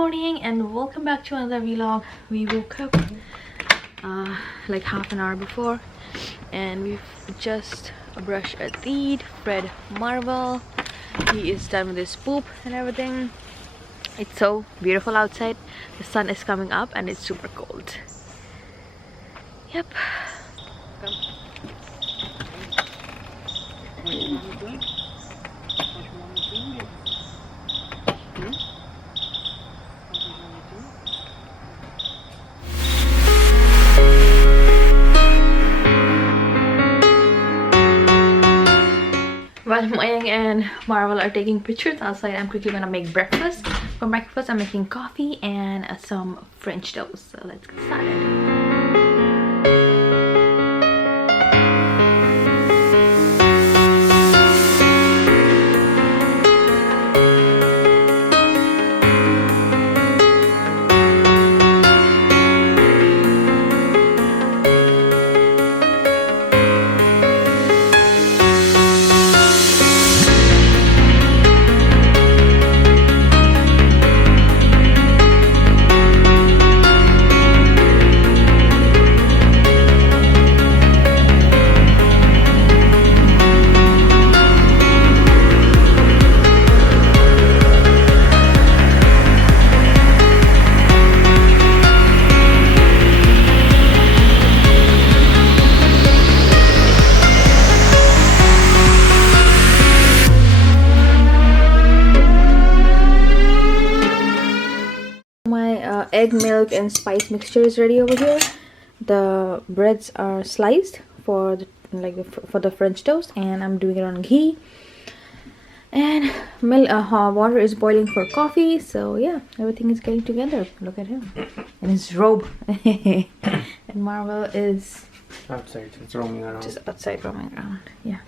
morning and welcome back to another vlog. We woke up like half an hour before and we've just brushed our teeth. Fred Marvel, he is done with his poop and everything. It's so beautiful outside. The sun is coming up and it's super cold. Yep. While Mayang and Marvel are taking pictures outside, I'm quickly gonna make breakfast. For breakfast, I'm making coffee and some French toast. So let's get started. Egg, milk and spice mixture is ready over here. The breads are sliced for the French toast and I'm doing it on ghee, and water is boiling for coffee. So yeah, everything is getting together. Look at him in his robe. And Marvel is outside, it's roaming around. Just outside roaming around. Yeah.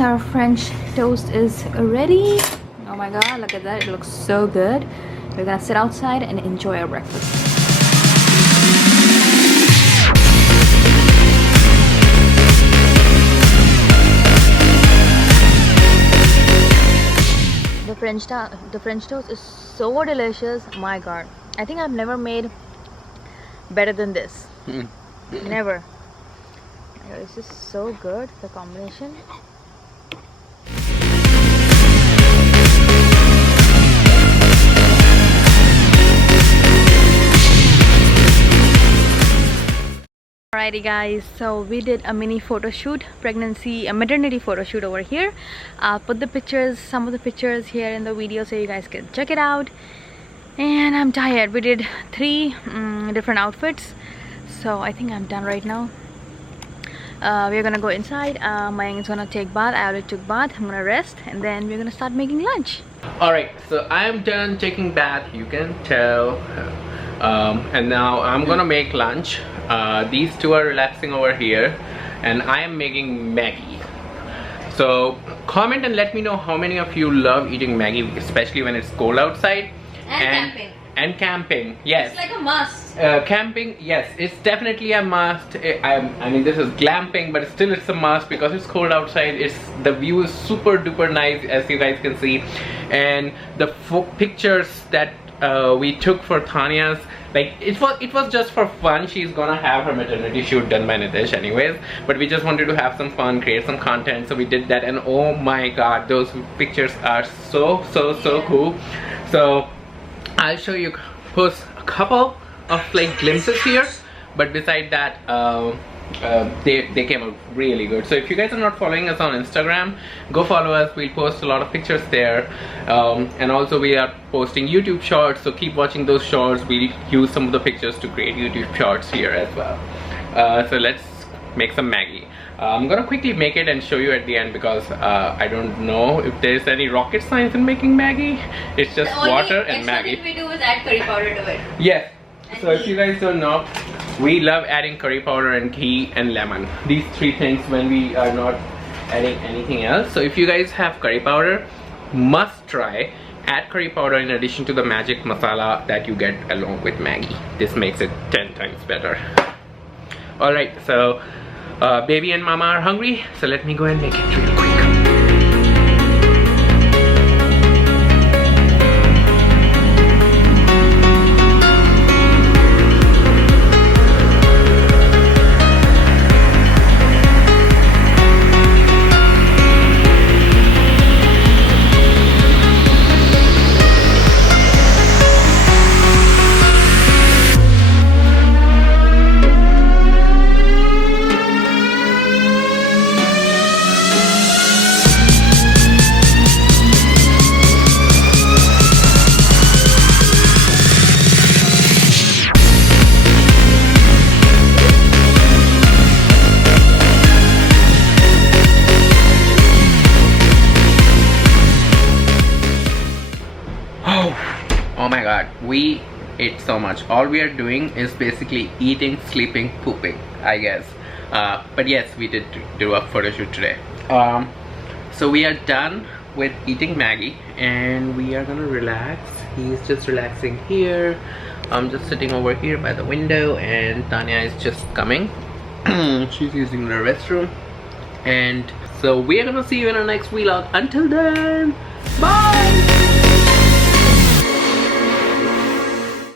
Our French toast is ready. Oh my god, look at that, it looks so good. We're gonna sit outside and enjoy our breakfast. The French toast is so delicious. My god, I think I've never made better than this. Never. My god, it's just so good, the combination. Alrighty guys, so we did a mini photo shoot, maternity photo shoot over here. I'll put the pictures, some of the pictures here in the video so you guys can check it out. And I'm tired. We did 3 different outfits, so I think I'm done right now. We're gonna go inside. Mayang is gonna take bath. I already took bath. I'm gonna rest and then we're gonna start making lunch. Alright, so I am done taking bath, you can tell. And now I'm gonna make lunch. These two are relaxing over here and I am making Maggie. So comment and let me know how many of you love eating Maggie, especially when it's cold outside. And camping, yes. It's like a must. Camping, yes, it's definitely a must. I mean, this is glamping, but still it's a must because it's cold outside. The view is super duper nice, as you guys can see, and the pictures that we took for Tanya's like it was just for fun. She's gonna have her maternity shoot done by Nitish anyways, but we just wanted to have some fun, create some content, so we did that. And oh my god, those pictures are so cool. So I'll show you, post a couple of like glimpses here, but beside that they came out really good. So if you guys are not following us on Instagram, go follow us. We'll post a lot of pictures there, and also we are posting YouTube shorts, so keep watching those shorts. We'll use some of the pictures to create YouTube shorts here as well. So let's make some Maggie. I'm gonna quickly make it and show you at the end, because I don't know if there's any rocket science in making Maggie. It's just water and Maggie. The only extra thing we do is add curry powder to it. Yes. So if you guys don't know, we love adding curry powder and ghee and lemon. These three things when we are not adding anything else. So if you guys have curry powder, must try add curry powder in addition to the magic masala that you get along with Maggie. This makes it 10 times better. Alright, so baby and mama are hungry, so let me go and make it real quick. Oh my god, we ate so much. All we are doing is basically eating, sleeping, pooping, I guess. But yes, we did do a photo shoot today. So we are done with eating Maggie and we are gonna relax. He's just relaxing here. I'm just sitting over here by the window, and Tanya is just coming. She's using the restroom. And so we are gonna see you in our next vlog. Until then, bye!